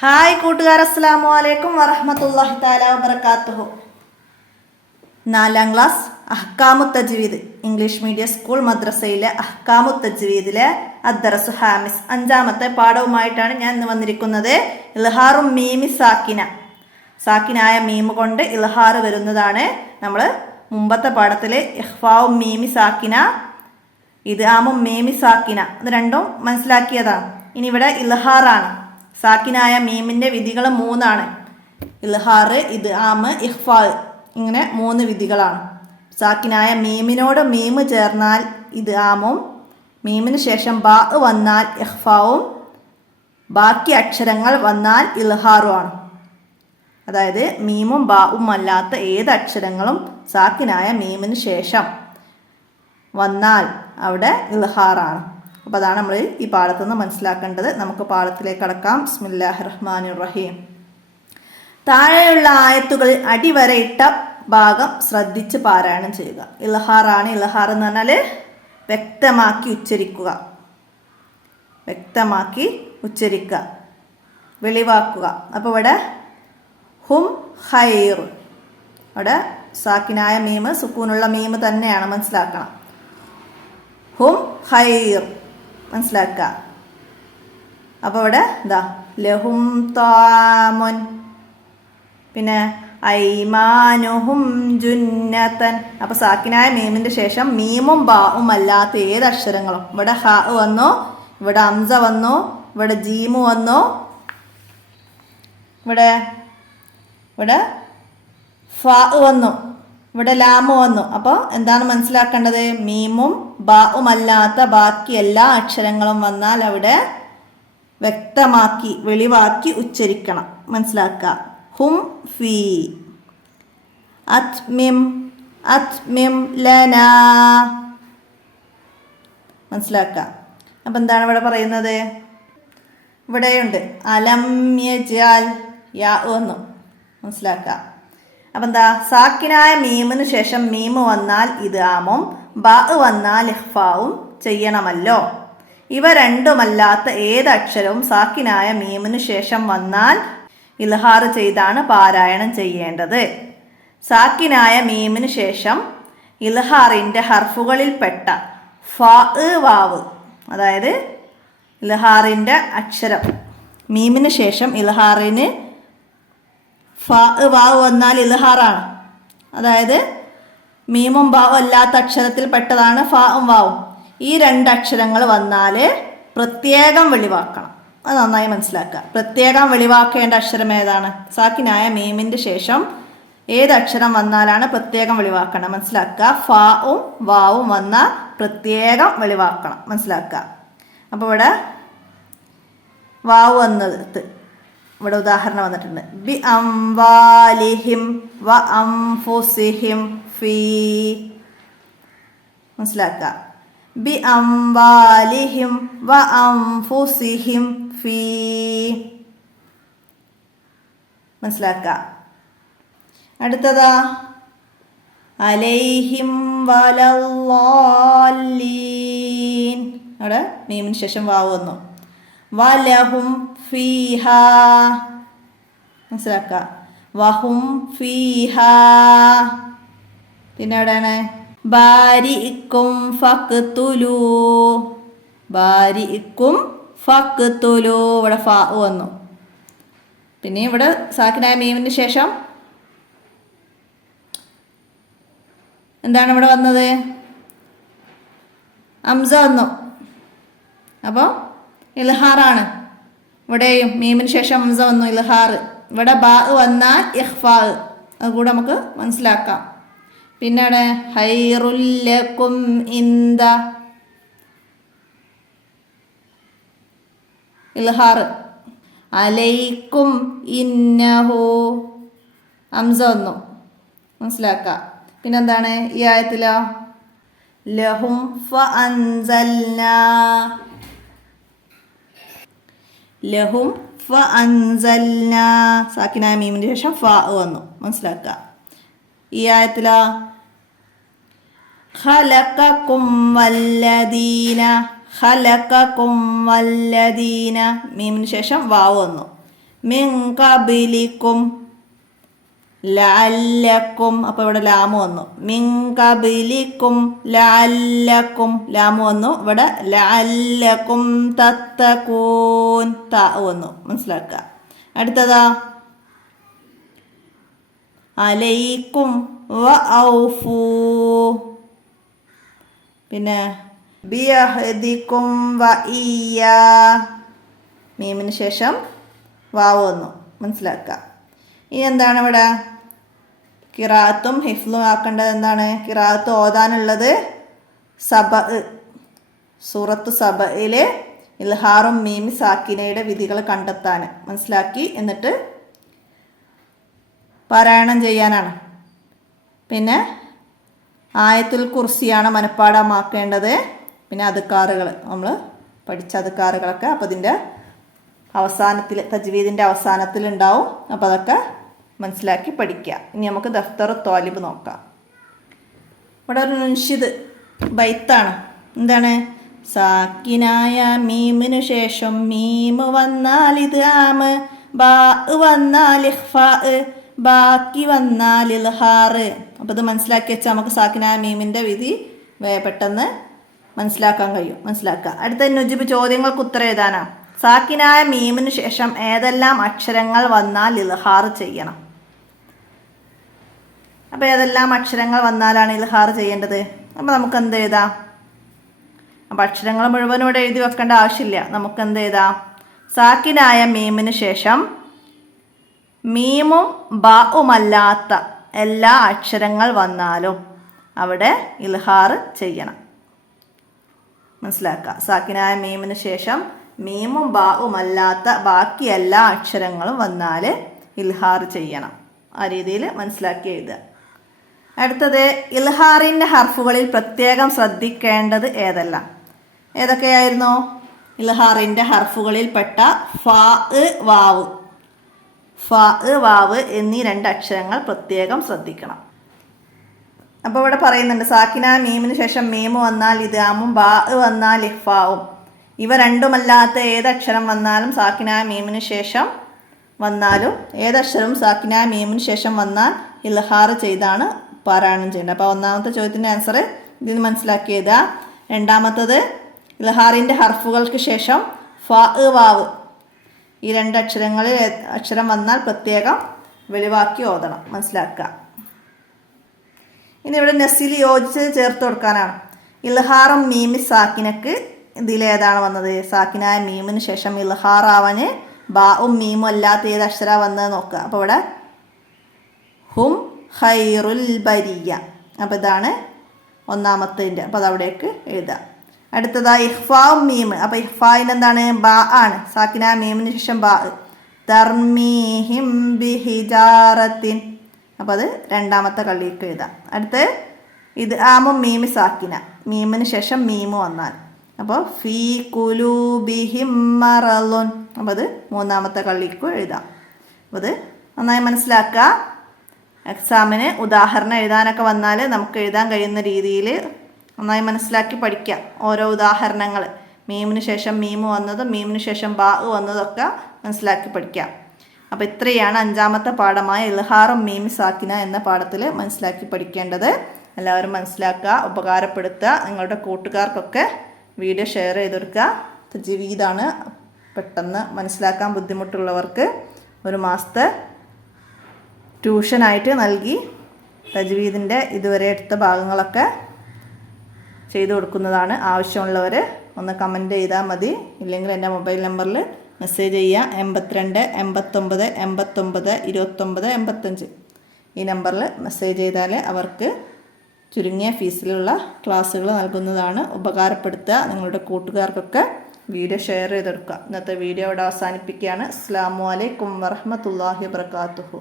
Hi കൂട്ടുകാർ, അസ്സലാമു അലൈക്കും വറഹ്മത്തുള്ളാഹി തആല വബറകാതുഹു. 4ാം ക്ലാസ് അഹ്കാമു തജ്വീദ് ഇംഗ്ലീഷ് മീഡിയം സ്കൂൾ മദ്രസയിലെ അഹ്കാമു തജ്വീദിലെ അദ്ദറസു ഹാമിസ് 5ാമത്തെ പാഠവുമായിട്ടാണ് ഞാൻ ഇന്ന് വന്നിരിക്കുന്നത്. ഇൽഹാറും മീമി സാക്കിന, സാക്കിനായ മീമ് കൊണ്ട് ഇൽഹാർ വരുന്നതാണ്. നമ്മൾ മുമ്പത്തെ പാഠത്തിൽ ഇഖ്ഫാവും മീമി സാക്കിന, ഇദ്ആമും മീമി സാക്കിന, ഇത് രണ്ടും മനസ്സിലാക്കിയതാണ്. ഇനി ഇവിടെ ഇൽഹാറാണ്. സാക്കിനായ മീമിൻ്റെ വിധികൾ 3ആണ്. ഇൽഹാർ, ഇദ്ആം, ഇഖ്ഫാ, ഇങ്ങനെ 3 വിധികളാണ്. സാക്കിനായ മീമിനോട് മീമ് ചേർന്നാൽ ഇദ്ആമും, മീമിന് ശേഷം ബാ വന്നാൽ ഇഖ്ഫാവും, ബാക്കി അക്ഷരങ്ങൾ വന്നാൽ ഇൽഹാറുമാണ്. അതായത് മീമും ബാവും അല്ലാത്ത ഏത് അക്ഷരങ്ങളും സാക്കിനായ മീമിന് ശേഷം വന്നാൽ അവിടെ ഇൽഹാറാണ്. അപ്പോൾ അതാണ് നമ്മൾ ഈ പാഠത്തു നിന്ന് മനസ്സിലാക്കേണ്ടത്. നമുക്ക് പാഠത്തിലേക്ക് കടക്കാം. ബിസ്മില്ലാഹിർ റഹ്മാനിർ റഹീം. താഴെയുള്ള ആയത്തുകൾ അടിവരയിട്ട ഭാഗം ശ്രദ്ധിച്ച് പാരായണം ചെയ്യുക. ഇൽഹാറാണ്. ഇൽഹാർ എന്ന് പറഞ്ഞാൽ വ്യക്തമാക്കി ഉച്ചരിക്കുക, വ്യക്തമാക്കി ഉച്ചരിക്കുക, വെളിവാക്കുക. അപ്പോൾ ഇവിടെ ഹും ഖൈർ, അവിടെ സാക്കിനായ മീമ് സുക്കൂനുള്ള മീമ് തന്നെയാണ്, മനസ്സിലാക്കണം. ഹും ഖൈർ മനസ്സിലാക്കുക. അപ്പോൾ ഇവിടെ എന്താ ലഹും താമുൻ, പിന്നെ ഐമാനുഹും ജുന്നതൻ. അപ്പോൾ സാക്കിനായ മീമിൻ്റെ ശേഷം മീമും ബാവും അല്ലാത്ത ഏത് അക്ഷരങ്ങളും, ഇവിടെ ഹ വന്നു, ഇവിടെ അംസ വന്നു, ഇവിടെ ജീമു വന്നു, ഇവിടെ ഫ വന്നു, ഇവിടെ ലാമു വന്നു. അപ്പോൾ എന്താണ് മനസ്സിലാക്കേണ്ടത്? മീമും ബാവും അല്ലാത്ത ബാക്കി എല്ലാ അക്ഷരങ്ങളും വന്നാൽ അവിടെ വ്യക്തമാക്കി വെളിവാക്കി ഉച്ചരിക്കണം, മനസ്സിലാക്കുക. ഹും ഫീ അത്മിം, അത്മിം ലനാ, മനസ്സിലാക്കുക. അപ്പം എന്താണ് ഇവിടെ പറയുന്നത്? ഇവിടെയുണ്ട് അലം യജ്അൽ, യാ വന്നു, മനസ്സിലാക്കുക. അപ്പം എന്താ, സാക്കിനായ മീമിന് ശേഷം മീമ് വന്നാൽ ഇദ്ആമും ബാ വന്നാൽ ഇഖ്ഫാവും ചെയ്യണമല്ലോ. ഇവ രണ്ടുമല്ലാത്ത ഏത് അക്ഷരവും സാക്കിനായ മീമിന് ശേഷം വന്നാൽ ഇൽഹാർ ചെയ്താണ് പാരായണം ചെയ്യേണ്ടത്. സാക്കിനായ മീമിന് ശേഷം ഇൽഹാറിൻ്റെ ഹർഫുകളിൽപ്പെട്ട ഫ, വാവ്, അതായത് ഇൽഹാറിൻ്റെ അക്ഷരം മീമിന് ശേഷം ഇൽഹാറിന് ഫ, വാവ് വന്നാൽ ഇൽഹാറാണ്. അതായത് മീമും ബാവും അല്ലാത്ത അക്ഷരത്തിൽ പെട്ടതാണ് ഫാവും വാവും. ഈ 2 അക്ഷരങ്ങൾ വന്നാൽ പ്രത്യേകം വെളിവാക്കണം. അത് നന്നായി മനസ്സിലാക്കുക. പ്രത്യേകം വെളിവാക്കേണ്ട അക്ഷരം ഏതാണ്? സാക്കിനായ മീമിൻ്റെ ശേഷം ഏത് അക്ഷരം വന്നാലാണ് പ്രത്യേകം വെളിവാക്കണം, മനസ്സിലാക്കുക. ഫാവും വാവും വന്നാൽ പ്രത്യേകം വെളിവാക്കണം, മനസ്സിലാക്കുക. അപ്പോൾ ഇവിടെ വാവ് വന്നത്, ഇവിടെ ഉദാഹരണം വന്നിട്ടുണ്ട്. ബി അംവാലിഹിം വ അംഫുസിഹിം ഫീ, മനസ്സിലാക്കുക. ബി അംവാലിഹിം വ അംഫുസിഹിം ഫീ, മനസ്സിലാക്കുക. അടുത്തതാ അലൈഹിം വലല്ലാലീൻ, അവിടെ മീമിന് ശേഷം വാവ് വന്നു. വലഹും ഫീഹാ, മനസ്സിലാക്കുക. വഹും ഫീഹാ. പിന്നെ എവിടെയാണ് ബാരിഇക്കും ഫഖ്തുലൂ, ബാരിഇക്കും ഫഖ്തുലൂ, ഇവിടെ ഫാ വന്നു. പിന്നെ ഇവിടെ സാക്കിനായ മീമിന് ശേഷം എന്താണ് ഇവിടെ വന്നത്? അംസ വന്നു. അപ്പോൾ ഇൽഹാറാണ്. ഇവിടെയും മീമിന് ശേഷം ഹംസ വന്നു, ഇൽഹാർ. ഇവിടെ ബാ വന്നാൽ ഇഖ്ഫാ, അതുകൂടെ നമുക്ക് മനസ്സിലാക്കാം. പിന്നെ അവിടെ ഹൈറുൽ ലക്കും ഇന്ദ, ഇൽഹാർ. അലൈക്കും ഇന്നഹു, ഹംസ വന്നു, മനസ്സിലാക്കാം. പിന്നെന്താണ് ഈ ആയത്തിലോ? ലഹും ഫഅൻസൽനാ, ലഹും ഫഅൻസൽനാ, സാക്കിനായ മീമിൻ്റെ ശേഷം ഫ വന്നു, മനസ്സിലാക്കുക. ഈ ആയത്തിലോ ഖലഖകും വല്ലദീന, ഖലഖകും വല്ലദീന, മീമിന് ശേഷം വാവ് വന്നു. മിൻ ഖബലിക്കും ലഅല്ലക്കും, അപ്പോൾ ഇവിടെ ലാമ് വന്നു. മിൻ ഖബലിക്കും ലഅല്ലക്കും ലാമ് വന്നു. ഇവിടെ ലഅല്ലക്കും തത്തഖൂൻ ത വന്നു. മനസ്സിലാക്കുക. അടുത്തതാ അലൈക്കും വ ഔഫൂ, പിന്നെ ബിയഹദിക്കും വ ഇയ്യാ, മീമിന് ശേഷം വാവ് വന്നു. മനസ്സിലാക്കുക. ഇനി എന്താണ് ഇവിടെ ഖിറാഅത്തും ഹിഫ്ളും ആക്കേണ്ടത്? എന്താണ് ഖിറാഅത്ത് ഓതാനുള്ളത്? സൂറത്തു സബയിലെ ഇൽഹാറും മീമി സാക്കിനയുടെ വിധികൾ കണ്ടെത്താൻ മനസ്സിലാക്കി എന്നിട്ട് പാരായണം ചെയ്യാനാണ്. പിന്നെ ആയത്തുൽ കുർസിയാണ് മനഃപ്പാഠമാക്കേണ്ടത്. പിന്നെ അദ്കാറുകൾ നമ്മൾ പഠിച്ച അദ്കാറുകളൊക്കെ അപ്പോൾ ഇതിൻ്റെ അവസാനത്തിൽ തജ്വീദിൻ്റെ അവസാനത്തിൽ ഉണ്ടാവും. അപ്പോൾ അതൊക്കെ മനസ്സിലാക്കി പഠിക്കുക. ഇനി നമുക്ക് ദഫ്തർ ത്വാലിബ് നോക്കാം. ഇവിടെ ഒരു മുൻഷിദ് ബൈത്താണ്. എന്താണ്? സാക്കിനായ മീമിനു ശേഷം മീമ് വന്നാൽ ഇത് ആമ്, ബാ വന്നാൽ ഇഖ്ഫാ, ബാക്കി വന്നാൽ ഇൽഹാറ്. അപ്പോൾ ഇത് മനസ്സിലാക്കി വെച്ചാൽ നമുക്ക് സാക്കിനായ മീമിൻ്റെ വിധി പെട്ടെന്ന് മനസ്സിലാക്കാൻ കഴിയും. മനസ്സിലാക്കുക. അടുത്ത നുജിബ് ചോദ്യങ്ങൾക്ക് ഉത്തരം എഴുതാനാണ്. സാക്കിനായ മീമിന് ശേഷം ഏതെല്ലാം അക്ഷരങ്ങൾ വന്നാൽ ഇൽഹാർ ചെയ്യണം? അപ്പോൾ ഏതെല്ലാം അക്ഷരങ്ങൾ വന്നാലാണ് ഇൽഹാർ ചെയ്യേണ്ടത്? അപ്പോൾ നമുക്ക് എന്ത് എഴുതാം? അപ്പോൾ അക്ഷരങ്ങൾ മുഴുവനും ഇവിടെ എഴുതി വെക്കേണ്ട ആവശ്യമില്ല. നമുക്ക് എന്ത് എഴുതാം? സാക്കിനായ മീമിന് ശേഷം മീമും ബാവുമല്ലാത്ത എല്ലാ അക്ഷരങ്ങൾ വന്നാലും അവിടെ ഇൽഹാർ ചെയ്യണം. മനസ്സിലാക്കുക. സാക്കിനായ മീമിന് ശേഷം മീമും ബാവുമല്ലാത്ത ബാക്കി എല്ലാ അക്ഷരങ്ങളും വന്നാൽ ഇൽഹാർ ചെയ്യണം. ആ രീതിയിൽ മനസ്സിലാക്കി എഴുതുക. അടുത്തത് ഇൽഹാറിൻ്റെ ഹർഫുകളിൽ പ്രത്യേകം ശ്രദ്ധിക്കേണ്ടത് ഏതെല്ലാം? ഏതൊക്കെയായിരുന്നു? ഇൽഹാറിൻ്റെ ഹർഫുകളിൽ പെട്ട ഫാ വാവ്, ഫാ വാവ് എന്നീ 2 അക്ഷരങ്ങൾ പ്രത്യേകം ശ്രദ്ധിക്കണം. അപ്പോൾ ഇവിടെ പറയുന്നുണ്ട് സാക്കിന മീമിന് ശേഷം മീമ് വന്നാൽ ഇദ്ഗാമും ബാ വന്നാൽ ഇഖ്ഫാവും. ഇവ രണ്ടുമല്ലാത്ത ഏതക്ഷരം വന്നാലും സാക്കിന മീമിന് ശേഷം വന്നാലും ഏതക്ഷരവും സാക്കിന മീമിന് ശേഷം വന്നാൽ ഇൽഹാർ ചെയ്താണ് പാരായണം ചെയ്യേണ്ടത്. അപ്പോൾ ഒന്നാമത്തെ ചോദ്യത്തിൻ്റെ ആൻസർ ഇതിന് മനസ്സിലാക്കിയതാ. രണ്ടാമത്തത് ഇൽഹാറിൻ്റെ ഹർഫുകൾക്ക് ശേഷം ഫാ വാവ് ഈ 2 അക്ഷരങ്ങളിൽ അക്ഷരം വന്നാൽ പ്രത്യേകം വെളിവാക്കി ഓതണം. മനസ്സിലാക്കുക. ഇനി ഇവിടെ നെസ്സിൽ യോജിച്ച് ചേർത്ത് കൊടുക്കാനാണ്. ഇൽഹാറും മീമി സാക്കിനക്ക് ഇതിലേതാണ് വന്നത്? സാക്കിനായ മീമിന് ശേഷം ഇൽഹാറാവന് ബാവും മീമും അല്ലാത്ത ഏത് അക്ഷര വന്നത് നോക്കുക. അപ്പോൾ ഇവിടെ ഹും ഖൈറുൽ ബരിയ. അപ്പോൾ ഇതാണ് ഒന്നാമത്തേൻ്റെ. അപ്പോൾ അതവിടേക്ക് എഴുതുക. അടുത്തതായി ഇഖ്ഫാവും മീമ്. അപ്പോൾ ഇഖ്ഫായിന് എന്താണ്? ബാ ആണ്. സാക്കിനായ മീമിന് ശേഷം ബാ. തർമീഹിം ബിഹിജാറത്തിൻ. അപ്പോൾ അത് രണ്ടാമത്തെ കള്ളിക്ക് എഴുതാം. അടുത്ത് ഇത് ആമും മീമി സാക്കിന. മീമിന് ശേഷം മീമ് വന്നാൽ അപ്പോൾ ഫീ കുലൂബിഹിം മറളുൻ. അപ്പോൾ അത് മൂന്നാമത്തെ കള്ളിക്ക് എഴുതാം. അപ്പോൾ അത് നന്നായി മനസ്സിലാക്കുക. എക്സാമിന് ഉദാഹരണം എഴുതാനൊക്കെ വന്നാൽ നമുക്ക് എഴുതാൻ കഴിയുന്ന രീതിയിൽ നന്നായി മനസ്സിലാക്കി പഠിക്കാം. ഓരോ ഉദാഹരണങ്ങൾ മീമിന് ശേഷം മീമ് വന്നതും മീമിന് ശേഷം ബാ വന്നതൊക്കെ മനസ്സിലാക്കി പഠിക്കാം. അപ്പോൾ ഇത്രയാണ് 5ാമത്തെ പാഠമായ ഇൽഹാറും മീമി സാക്കിന എന്ന പാഠത്തിൽ മനസ്സിലാക്കി പഠിക്കേണ്ടത്. എല്ലാവരും മനസ്സിലാക്കുക, ഉപകാരപ്പെടുത്തുക. നിങ്ങളുടെ കൂട്ടുകാർക്കൊക്കെ വീഡിയോ ഷെയർ ചെയ്ത് കൊടുക്കുക. തജ്വീദാണ്, പെട്ടെന്ന് മനസ്സിലാക്കാൻ ബുദ്ധിമുട്ടുള്ളവർക്ക് 1 മാസത്തെ ട്യൂഷനായിട്ട് നൽകി തജ്വീദിൻ്റെ ഇതുവരെ എടുത്ത ഭാഗങ്ങളൊക്കെ ചെയ്തു കൊടുക്കുന്നതാണ്. ആവശ്യമുള്ളവർ ഒന്ന് കമൻറ്റ് ചെയ്താൽ മതി. ഇല്ലെങ്കിൽ എൻ്റെ മൊബൈൽ നമ്പറിൽ മെസ്സേജ് ചെയ്യുക. 82 89 89 29 85 ഈ നമ്പറിൽ മെസ്സേജ് ചെയ്താൽ അവർക്ക് ചുരുങ്ങിയ ഫീസിലുള്ള ക്ലാസ്സുകൾ നൽകുന്നതാണ്. ഉപകാരപ്പെടുത്തുക. നിങ്ങളുടെ കൂട്ടുകാർക്കൊക്കെ വീഡിയോ ഷെയർ ചെയ്തെടുക്കുക. ഇന്നത്തെ വീഡിയോ ഇവിടെ അവസാനിപ്പിക്കുകയാണ്. അസ്സലാമു അലൈക്കും വറഹ്മത്തുള്ളാഹി വബറകാതുഹു.